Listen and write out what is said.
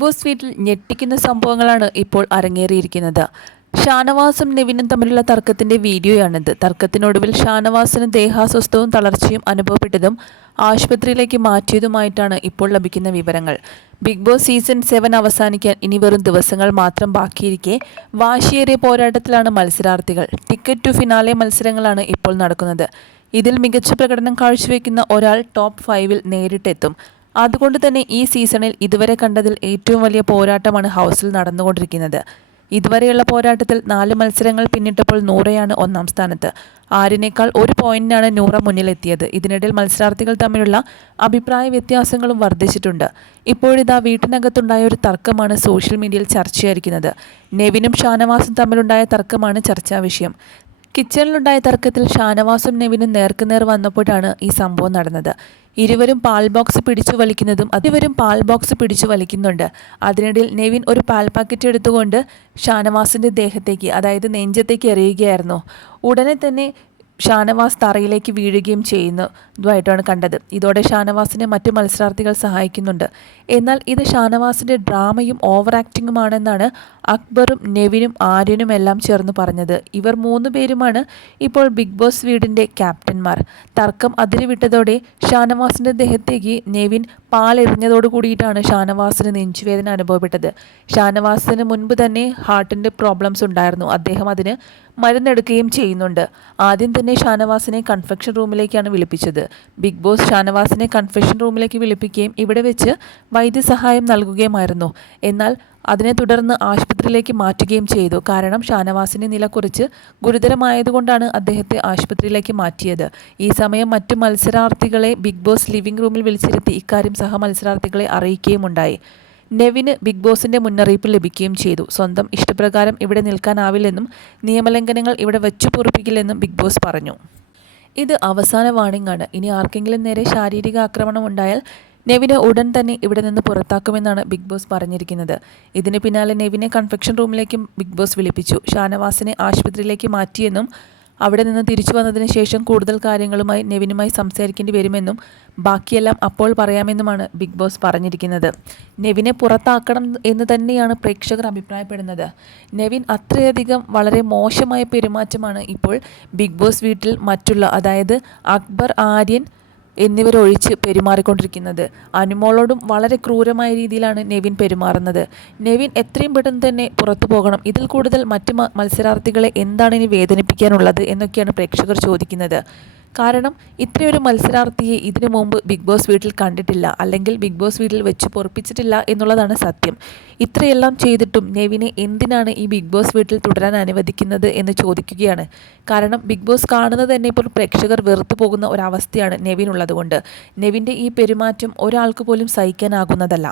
Boss വീട്ടിൽ ഞെട്ടിക്കുന്ന സംഭവങ്ങളാണ് ഇപ്പോൾ അരങ്ങേറിയിരിക്കുന്നത്. ഷാനവാസും നെവിനും തമ്മിലുള്ള തർക്കത്തിന്റെ വീഡിയോയാണിത്. തർക്കത്തിനൊടുവിൽ ഷാനവാസിന് ദേഹാസ്വസ്ഥവും തളർച്ചയും അനുഭവപ്പെട്ടതും ആശുപത്രിയിലേക്ക് മാറ്റിയതുമായിട്ടാണ് ഇപ്പോൾ ലഭിക്കുന്ന വിവരങ്ങൾ. ബിഗ് ബോസ് സീസൺ 7 അവസാനിക്കാൻ ഇനി വെറും ദിവസങ്ങൾ മാത്രം ബാക്കിയിരിക്കെ വാശിയേറിയ പോരാട്ടത്തിലാണ് മത്സരാർത്ഥികൾ. ടിക്കറ്റ് ടു ഫിനാലെ മത്സരങ്ങളാണ് ഇപ്പോൾ നടക്കുന്നത്. ഇതിൽ മികച്ച പ്രകടനം കാഴ്ചവെക്കുന്ന ഒരാൾ ടോപ്പ് 5-ൽ നേരിട്ടെത്തും. അതുകൊണ്ട് തന്നെ ഈ സീസണിൽ ഇതുവരെ കണ്ടതിൽ ഏറ്റവും വലിയ പോരാട്ടമാണ് ഹൗസിൽ നടന്നുകൊണ്ടിരിക്കുന്നത്. ഇതുവരെയുള്ള പോരാട്ടത്തിൽ 4 മത്സരങ്ങൾ പിന്നിട്ടപ്പോൾ നൂറയാണ് ഒന്നാം സ്ഥാനത്ത്. ആരിനേക്കാൾ 1 പോയിന്റിനാണ് നൂറ മുന്നിലെത്തിയത്. ഇതിനിടയിൽ മത്സരാർത്ഥികൾ തമ്മിലുള്ള അഭിപ്രായ വ്യത്യാസങ്ങളും വർദ്ധിച്ചിട്ടുണ്ട്. ഇപ്പോഴിതാ വീട്ടിനകത്തുണ്ടായ ഒരു തർക്കമാണ് സോഷ്യൽ മീഡിയയിൽ ചർച്ചയായിരിക്കുന്നത്. നെവിനും ഷാനവാസും തമ്മിലുണ്ടായ തർക്കമാണ് ചർച്ചാ വിഷയം. കിച്ചണിലുണ്ടായ തർക്കത്തിൽ ഷാനവാസും നെവിനും നേർക്കുനേർ വന്നപ്പോഴാണ് ഈ സംഭവം നടന്നത്. ഇരുവരും പാൽ ബോക്സ് പിടിച്ചു വലിക്കുന്നുണ്ട്. അതിനിടയിൽ നെവിൻ ഒരു പാൽ പാക്കറ്റ് എടുത്തുകൊണ്ട് ഷാനവാസിന്റെ ദേഹത്തേക്ക്, അതായത് നെഞ്ചത്തേക്ക് എറിയുകയായിരുന്നു. ഉടനെ തന്നെ ഷാനവാസ് തറയിലേക്ക് വീഴുകയും ചെയ്യുന്നതുമായിട്ടാണ് കണ്ടത്. ഇതോടെ ഷാനവാസിനെ മറ്റു മത്സരാർത്ഥികൾ സഹായിക്കുന്നുണ്ട്. എന്നാൽ ഇത് ഷാനവാസിന്റെ ഡ്രാമയും ഓവർ ആക്ടിങ്ങുമാണെന്നാണ് അക്ബറും നെവിനും ആര്യനും എല്ലാം ചേർന്ന് പറഞ്ഞത്. ഇവർ 3 പേരുമാണ് ഇപ്പോൾ ബിഗ് ബോസ് വീടിന്റെ ക്യാപ്റ്റന്മാർ. തർക്കം അതിരുവിട്ടതോടെ ഷാനവാസിന്റെ ദേഹത്തേക്ക് നെവിൻ പാലെറിഞ്ഞതോടു കൂടിയിട്ടാണ് ഷാനവാസിന് നെഞ്ചുവേദന അനുഭവപ്പെട്ടത്. ഷാനവാസിന് മുൻപ് തന്നെ ഹാർട്ടിന്റെ പ്രോബ്ലംസ് ഉണ്ടായിരുന്നു. അദ്ദേഹം അതിന് മരുന്നെടുക്കുകയും ചെയ്യുന്നുണ്ട്. ആദ്യം തന്നെ ഷാനവാസിനെ കൺഫെക്ഷൻ റൂമിലേക്കാണ് വിളിപ്പിച്ചത്. ബിഗ് ബോസ് ഷാനവാസിനെ കൺഫെക്ഷൻ റൂമിലേക്ക് വിളിപ്പിക്കുകയും ഇവിടെ വെച്ച് വൈദ്യസഹായം നൽകുകയുമായിരുന്നു. എന്നാൽ അതിനെ തുടർന്ന് ആശുപത്രിയിലേക്ക് മാറ്റുകയും ചെയ്തു. കാരണം ഷാനവാസിന്റെ നില കുറച്ച് ഗുരുതരമായതുകൊണ്ടാണ് അദ്ദേഹത്തെ ആശുപത്രിയിലേക്ക് മാറ്റിയത്. ഈ സമയം മറ്റു മത്സരാർത്ഥികളെ ബിഗ് ബോസ് ലിവിംഗ് റൂമിൽ വിളിച്ചിരുത്തി ഇക്കാര്യം സഹ മത്സരാർത്ഥികളെ അറിയിക്കുകയുമുണ്ടായി. നെവിന് ബിഗ് ബോസിന്റെ മുന്നറിയിപ്പ് ലഭിക്കുകയും ചെയ്തു. സ്വന്തം ഇഷ്ടപ്രകാരം ഇവിടെ നിൽക്കാനാവില്ലെന്നും നിയമലംഘനങ്ങൾ ഇവിടെ വെച്ചു പൊറുപ്പിക്കില്ലെന്നും ബിഗ് ബോസ് പറഞ്ഞു. ഇത് അവസാന വാർണിംഗ് ആണ്. ഇനി ആർക്കെങ്കിലും നേരെ ശാരീരിക ആക്രമണം ഉണ്ടായാൽ നെവിനെ ഉടൻ തന്നെ ഇവിടെ നിന്ന് പുറത്താക്കുമെന്നാണ് ബിഗ് ബോസ് പറഞ്ഞിരിക്കുന്നത്. ഇതിന് പിന്നാലെ നെവിനെ കൺഫെക്ഷൻ റൂമിലേക്കും ബിഗ് ബോസ് വിളിപ്പിച്ചു. ഷാനവാസിനെ ആശുപത്രിയിലേക്ക് മാറ്റിയെന്നും അവിടെ നിന്ന് തിരിച്ചു വന്നതിന് ശേഷം കൂടുതൽ കാര്യങ്ങളുമായി നെവിനുമായി സംസാരിക്കേണ്ടി വരുമെന്നും ബാക്കിയെല്ലാം അപ്പോൾ പറയാമെന്നുമാണ് ബിഗ് ബോസ് പറഞ്ഞിരിക്കുന്നത്. നെവിനെ പുറത്താക്കണം എന്ന് തന്നെയാണ് പ്രേക്ഷകർ അഭിപ്രായപ്പെടുന്നത്. നെവിൻ അത്രയധികം വളരെ മോശമായ പെരുമാറ്റമാണ് ഇപ്പോൾ ബിഗ് ബോസ് വീട്ടിൽ മറ്റുള്ള, അതായത് അക്ബർ, ആര്യൻ എന്നിവരൊഴിച്ച് പെരുമാറിക്കൊണ്ടിരിക്കുന്നത്. അനുമോളോടും വളരെ ക്രൂരമായ രീതിയിലാണ് നെവിൻ പെരുമാറുന്നത്. നെവിൻ എത്രയും പെട്ടെന്ന് തന്നെ പുറത്തു പോകണം. ഇതിൽ കൂടുതൽ മറ്റ് മത്സരാർത്ഥികളെ എന്താണ് ഇനി വേദനിപ്പിക്കാനുള്ളത് എന്നൊക്കെയാണ് പ്രേക്ഷകർ ചോദിക്കുന്നത്. കാരണം ഇത്രയൊരു മത്സരാർത്ഥിയെ ഇതിനു മുമ്പ് ബിഗ് ബോസ് വീട്ടിൽ കണ്ടിട്ടില്ല, അല്ലെങ്കിൽ ബിഗ് ബോസ് വീട്ടിൽ വെച്ച് പൊറപ്പിച്ചിട്ടില്ല എന്നുള്ളതാണ് സത്യം. ഇത്രയെല്ലാം ചെയ്തിട്ടും നെവിനെ എന്തിനാണ് ഈ ബിഗ് ബോസ് വീട്ടിൽ തുടരാൻ അനുവദിക്കുന്നത് എന്ന് ചോദിക്കുകയാണ്. കാരണം ബിഗ് ബോസ് കാണുന്നത് തന്നെ ഇപ്പോൾ പ്രേക്ഷകർ വെറുത്തു പോകുന്ന ഒരവസ്ഥയാണ് നെവിനുള്ളതുകൊണ്ട്. നെവിൻ്റെ ഈ പെരുമാറ്റം ഒരാൾക്ക് പോലും സഹിക്കാനാകുന്നതല്ല.